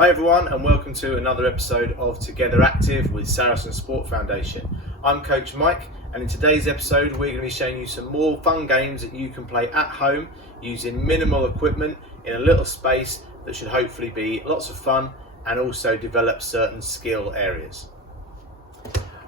Hi everyone, and welcome to another episode of Together Active with Saracens Sport Foundation. I'm Coach Mike, and in today's episode we're going to be showing you some more fun games that you can play at home using minimal equipment in a little space that should hopefully be lots of fun and also develop certain skill areas.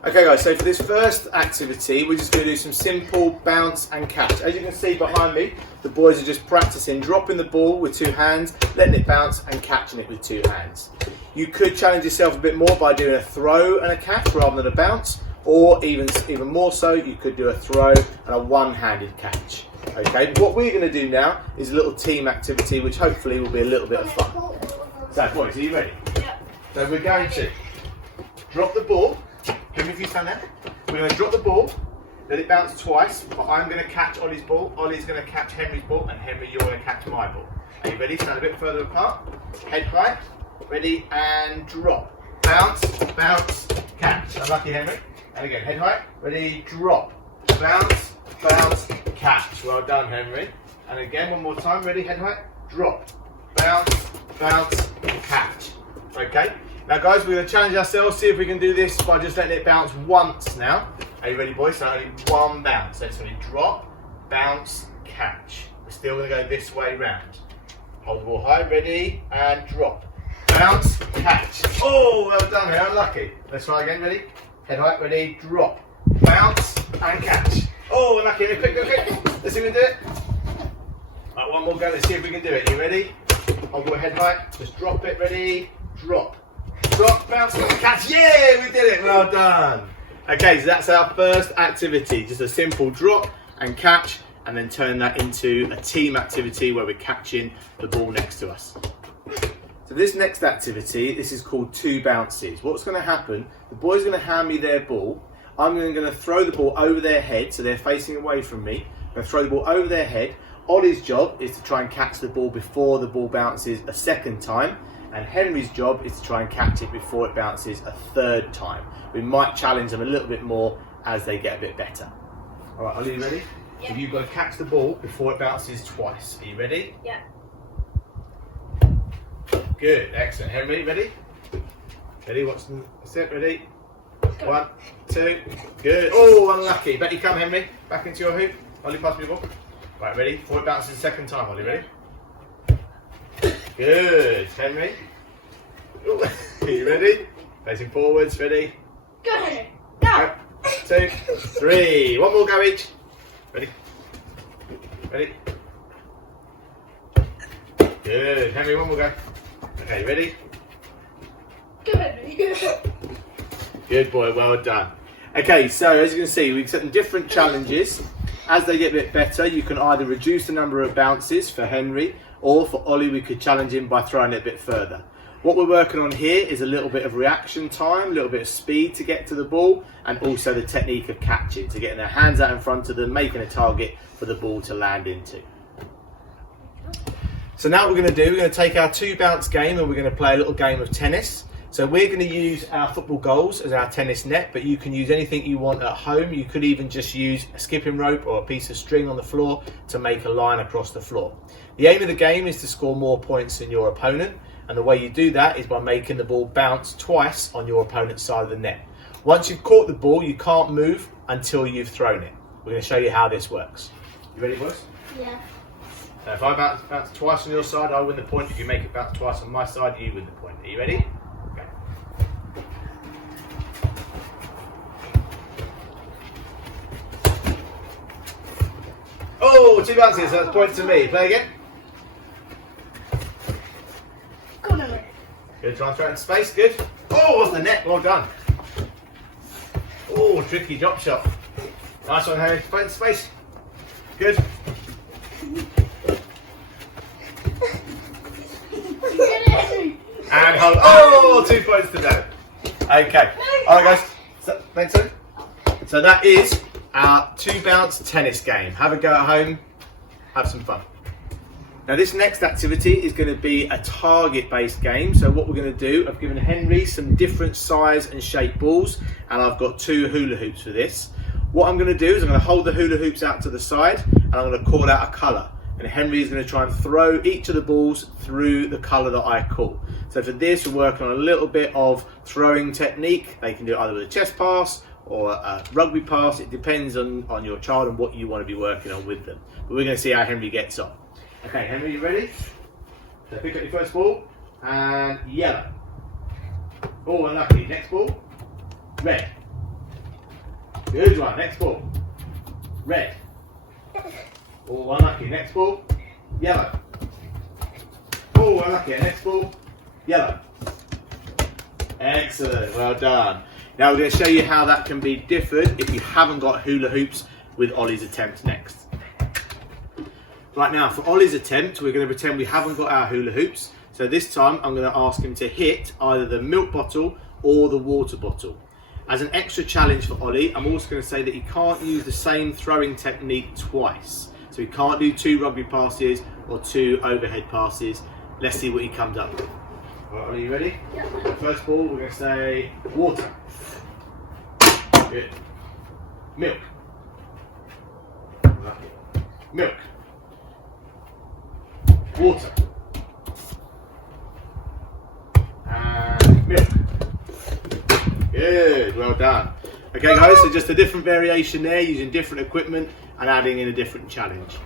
Okay guys, so for this first activity we're just going to do some simple bounce and catch. As you can see behind me, the boys are just practicing dropping the ball with two hands, letting it bounce and catching it with two hands. You could challenge yourself a bit more by doing a throw and a catch rather than a bounce, or even more so, you could do a throw and a one-handed catch. Okay, what we're going to do now is a little team activity which hopefully will be a little bit of fun. So boys, are you ready? Yep. So we're going to drop the ball. Give me if you stand there. We're going to drop the ball, let it bounce twice, but I'm going to catch Ollie's ball, Ollie's going to catch Henry's ball, and Henry, you're going to catch my ball. Are you ready? Stand a bit further apart. Head high. Ready and drop. Bounce, bounce, catch. Unlucky Henry. And again, head high. Ready, drop. Bounce, bounce, catch. Well done, Henry. And again, one more time. Ready, head high. Drop. Bounce, bounce, catch. Okay. Now guys, we're going to challenge ourselves, see if we can do this by just letting it bounce once now. Are you ready boys? So only one bounce. So it's going to be drop, bounce, catch. We're still going to go this way round. Hold the ball high, ready, and drop. Bounce, catch. Oh, well done here, unlucky. Let's try again, ready? Head high, ready, drop. Bounce, and catch. Oh, unlucky, quick, quick, quick. Let's see if we can do it. Right, one more go, let's see if we can do it. You ready? Hold your head high, just drop it, ready, drop. Drop, bounce, catch. Yeah, we did it. Well done. Okay, so that's our first activity. Just a simple drop and catch, and then turn that into a team activity where we're catching the ball next to us. So this next activity, this is called two bounces. What's going to happen, the boys are going to hand me their ball. I'm going to throw the ball over their head, so they're facing away from me. I'm going to throw the ball over their head. Ollie's job is to try and catch the ball before the ball bounces a second time. And Henry's job is to try and catch it before it bounces a third time. We might challenge them a little bit more as they get a bit better. All right, Ollie, you ready? Yeah. So you've got to catch the ball before it bounces twice. Are you ready? Yeah. Good, excellent. Henry, ready? Ready, what's the set? Ready? 1, 2, good. Oh, unlucky. Back you come, Henry. Back into your hoop. Ollie, pass me the ball. Right, ready? Before it bounces the second time, Ollie, ready? Good, Henry. Ooh. Are you ready? Facing forwards, ready? Go ahead. Go. 2, 3. One more go each. Ready? Ready? Good. Henry, one more go. Okay, ready? Go ahead. Good boy, well done. Okay, so as you can see, we've set them different challenges. As they get a bit better, you can either reduce the number of bounces for Henry, or for Ollie, we could challenge him by throwing it a bit further. What we're working on here is a little bit of reaction time, a little bit of speed to get to the ball, and also the technique of catching, to getting their hands out in front of them, making a target for the ball to land into. So now what we're going to do, we're going to take our two bounce game and we're going to play a little game of tennis. So we're going to use our football goals as our tennis net, but you can use anything you want at home. You could even just use a skipping rope or a piece of string on the floor to make a line across the floor. The aim of the game is to score more points than your opponent, and the way you do that is by making the ball bounce twice on your opponent's side of the net. Once you've caught the ball, you can't move until you've thrown it. We're going to show you how this works. You ready, boys? Yeah. Now if I bounce twice on your side, I win the point. If you make it bounce twice on my side, you win the point. Are you ready? Okay. Oh, two bounces, so that's point to me. Play again. Go ahead. Good, try and throw it in space, good. Oh, off the net, well done. Oh, tricky drop shot. Nice one, Harry, throw it in space. Good. And hold, oh, 2 points to them. Okay, all right guys, thanks. So that is our two bounce tennis game. Have a go at home, have some fun. Now this next activity is going to be a target based game. So what we're going to do, I've given Henry some different size and shape balls, and I've got 2 hula hoops for this. What I'm going to do is I'm going to hold the hula hoops out to the side, and I'm going to call out a colour. and Henry is going to try and throw each of the balls through the colour that I call. So for this, we're working on a little bit of throwing technique. They can do it either with a chest pass or a rugby pass. It depends on your child and what you want to be working on with them. But we're going to see how Henry gets on. Okay, Henry, you ready? So pick up your first ball, and yellow. Oh, unlucky. Next ball, red. Good one. Next ball, red. Oh, unlucky. Next ball, yellow. Oh, unlucky. Next ball, yellow. Excellent. Well done. Now we're going to show you how that can be differed if you haven't got hula hoops with Ollie's attempt next. Right now, for Ollie's attempt, we're going to pretend we haven't got our hula hoops. So this time, I'm going to ask him to hit either the milk bottle or the water bottle. As an extra challenge for Ollie, I'm also going to say that he can't use the same throwing technique twice. So he can't do 2 rugby passes or 2 overhead passes. Let's see what he comes up with. All right, are you ready? Yeah. First ball, we're going to say water. Good. Milk. Milk. Water. And milk. Good, well done. Okay guys, so just a different variation there, using different equipment and adding in a different challenge.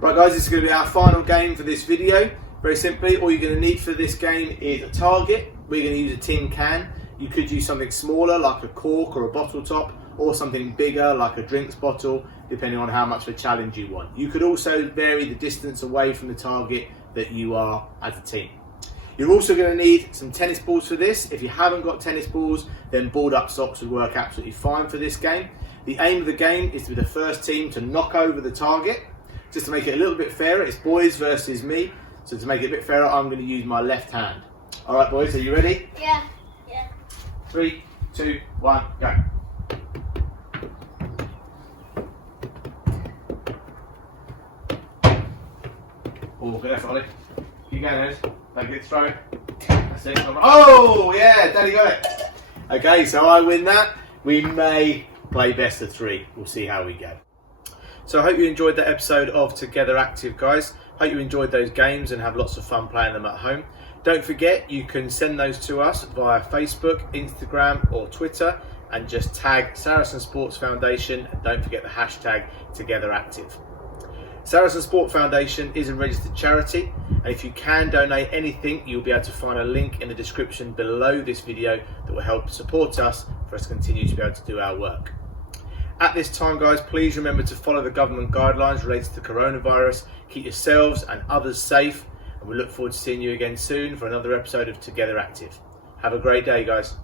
Right guys, this is going to be our final game for this video. Very simply, all you're going to need for this game is a target. We're going to use a tin can. You could use something smaller like a cork or a bottle top, or something bigger like a drinks bottle, depending on how much of a challenge you want. You could also vary the distance away from the target that you are as a team. You're also going to need some tennis balls for this. If you haven't got tennis balls, then balled up socks would work absolutely fine for this game. The aim of the game is to be the first team to knock over the target. Just to make it a little bit fairer, it's boys versus me. So to make it a bit fairer, I'm going to use my left hand. All right boys, are you ready? Yeah. 3, 2, 1, go. Oh, good effort, Ollie. Keep going, Ed. Don't get thrown. That's it. Oh, yeah, Daddy got it. Okay, so I win that. We may play best of 3. We'll see how we go. So I hope you enjoyed that episode of Together Active, guys. Hope you enjoyed those games and have lots of fun playing them at home. Don't forget, you can send those to us via Facebook, Instagram or Twitter, and just tag Saracens Sport Foundation, and don't forget the hashtag Together Active. Saracens Sport Foundation is a registered charity, and if you can donate anything, you'll be able to find a link in the description below this video that will help support us for us to continue to be able to do our work. At this time, guys, please remember to follow the government guidelines related to coronavirus, keep yourselves and others safe, and we look forward to seeing you again soon for another episode of Together Active. Have a great day, guys.